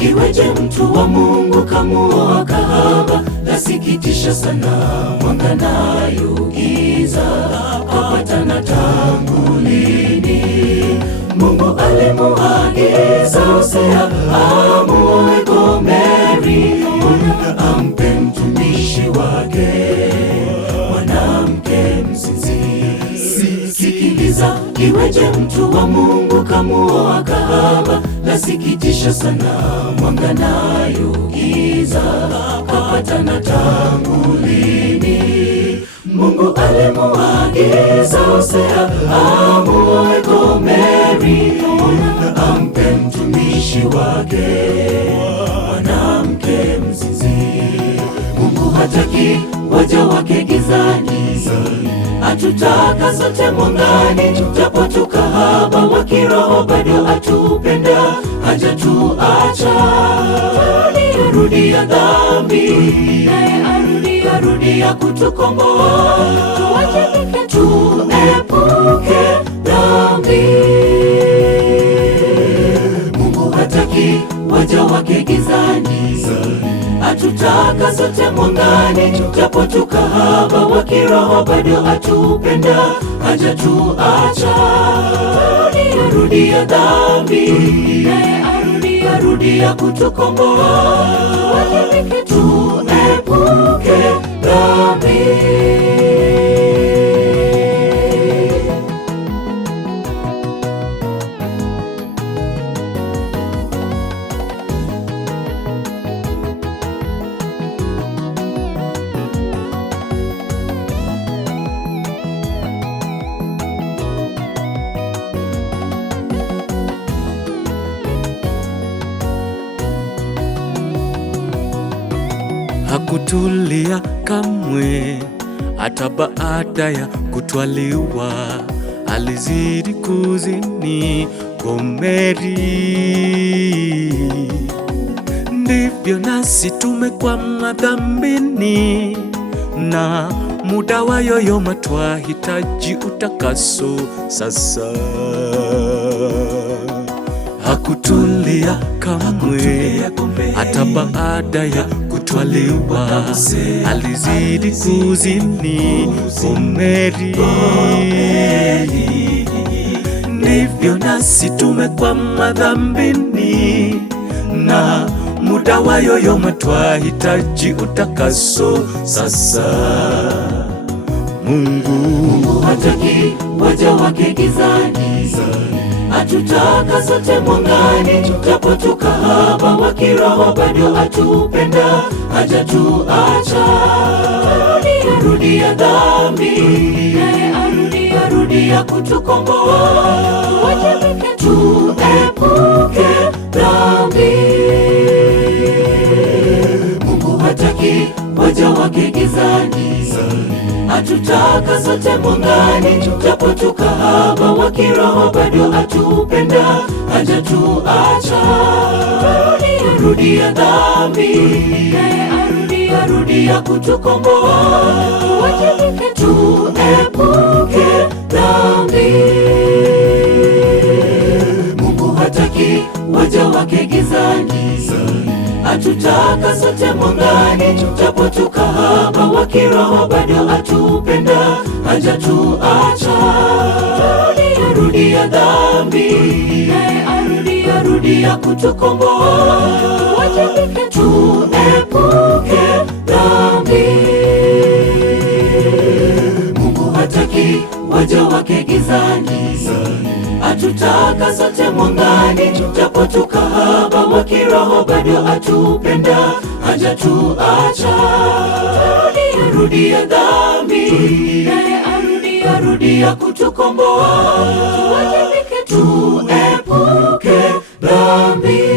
iweje mtu wa Mungu kamuoa kahaba? Lasikitisha sana, mwanga nayo giza, kapatana tangu lini? Mungu alimuagiza Hosea amuoe Gomeri, ampe mtumishi wake mwanamke mzinzi. Sikiliza, iweje mtu wa Mungu kamuoa kahaba? Lasikitisha sana, mwanga nayo giza, kapatana tangu lini? Mungu alimuagiza Hosea amuoe Gomeri, ampe mtumishi wake mwanamke mzinzi. Mungu hataki waja wake gizani, atutaka sote mwangani. Japo tukahaba wa kiroho, bado atupenda, hajatuacha. Rudia dhambi, naye arudia kutukomboa. Tuwajibike, tuepuke dhambi. Mungu hataki waja wake gizani, atutaka sote mwangani. Japo tukahaba wa kiroho, bado atupenda, hajatuacha. Rudia dhambi, naye arudia kutukomboa. Tuwajibike, tuepuke dhambi. Hakutulia kamwe, hata baada ya kutwaliwa, alizidi kuzini Gomeri. Ndivyo nasi tumekwama dhambini, na muda wa yoyoma twahitaji utakaso sasa. Hakutulia kamwe, hata baada ya kutwaliwa, alizidi kuzini Gomeri. Ndivyo nasi tumekwama dhambini, na muda wa yoyoma twahitaji utakaso sasa. Mungu hataki waja wake gizani, atutaka sote mwangani. Japo tukahaba wa kiroho, bado atupenda, hajatuacha. Rudia dhambi, naye arudia kutukomboa. Tuwajibike, tuepuke dhambi. Mungu hataki waja wake gizani, atutaka sote mwangani. Japo tukahaba wa kiroho, bado atupenda, hajatuacha. Rudia dhambi, naye arudia kutukomboa. Tuwajibike, tuepuke dhambi. Mungu hataki waja wake gizani, atutaka sote mwangani. Japo tukahaba wa kiroho, bado atupenda, hajatuacha. Rudia dhambi, naye arudia kutukomboa. Tuwajibike, tuepuke dhambi. Mungu hataki waja wake gizani, atutaka sote mwangani. Japo tukahaba wa kiroho, bado atupenda, hajatuacha. Rudia dhambi, naye arudia kutukomboa. Tuwajibike, tuepuke dhambi.